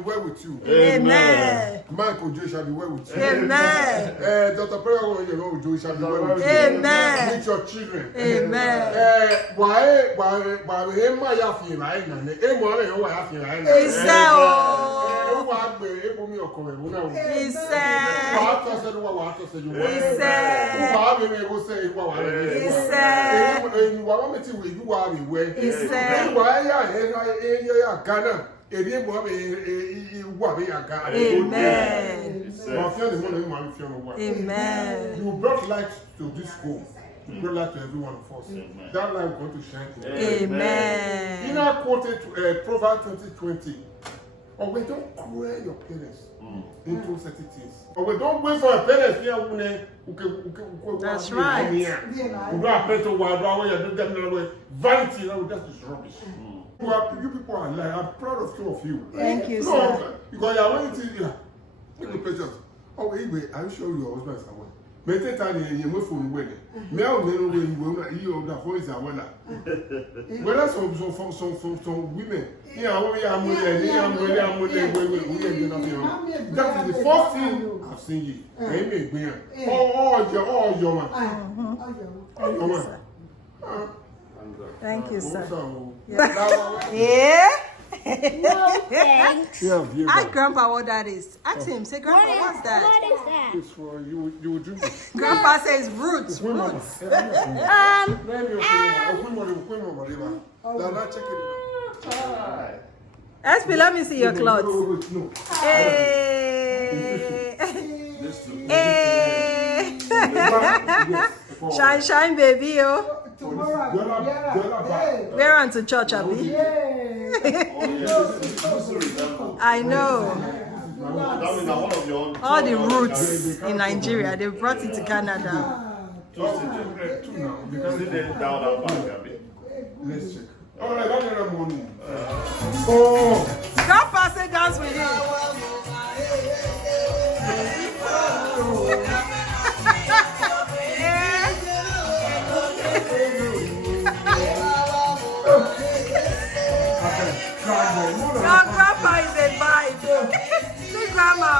well with you. Amen. Mike Ojo shall be well with you. Amen. Dr. Prayer Ojo shall be well with you. Amen. With your children. Amen. Why him my yafi na ina ne emo re yo yafi na ina. He said. What said what said you. He said. Who me go say what He said. You want me to you are we. He said. Why ya Ghana. Amen. Amen. You brought light to this school. You brought light to every one of us. Amen. That light is going to shine today. Amen. You now quoted Proverbs 20:20. Or we don't cruel your parents into certain things. Or we don't wait for your parents. That's right. Vanity, that's just rubbish. You people are like, I'm proud of two of you. Thank you, sir. Because you are willing to, look at patience. Oh, wait, I'm sure your husband is aware. Mete tani yenye phone wedding. Me I don't know when you that voice are well. Whether some women, that is the first thing I've seen you. Thank you, sir. Yeah. No, thanks. Ask Grandpa what that is. Ask him. Say, Grandpa, what's that? What is that? It's for you do it. Grandpa says roots. Roots. SP, let me see your clothes. Hey. Hey. Shine, shine, baby. Oh. We're on to church, Abby. I know. All the roots in Nigeria, they brought it to Canada. Let's check. All right, that's morning. Oh, Grandpa said dance with him. Your grandpa is a vibe. See grandma,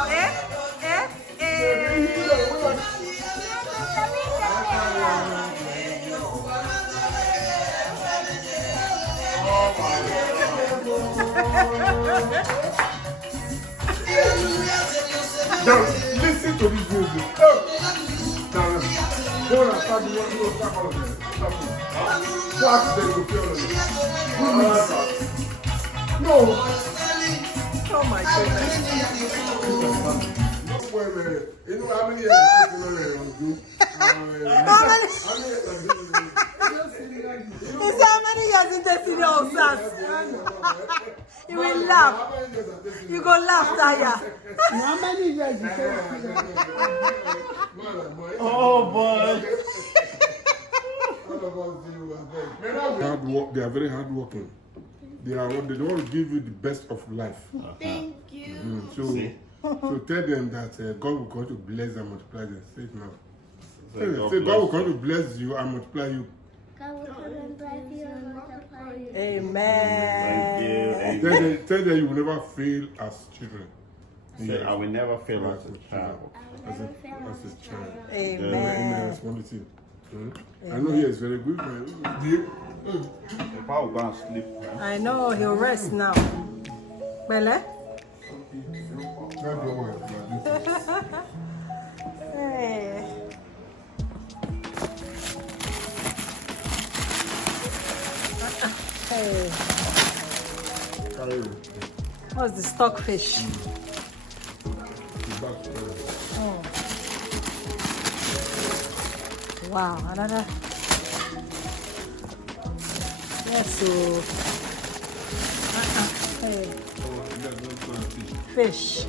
Now, listen to this music. No. Oh my goodness. You know how many years how many years in the senior sons? You will laugh. You go laugh, Taya. How many years you say? Oh boy. Hard work, they are very hard working. They don't want to give you the best of life. Thank you. So tell them that God will come to bless and multiply them. Say it now. Say God will come to bless you and multiply you. God will come and bless you and multiply you. Amen. Tell them you will never fail as children. Say, I will never fail as a child. As a child. Amen. I know he is very good. If I will go and sleep, I know he'll rest now. Bele? Hey. Hey. What's the stockfish? Oh. Wow, another. Yes, so. Hey. Fish.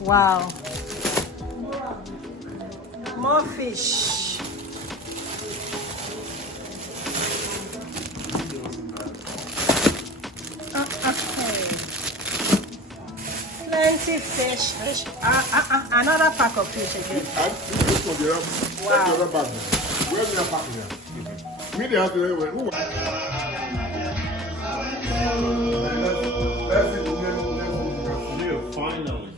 Wow. More fish. Plenty fish. Another pack of fish again. Wow. That's it. Finally.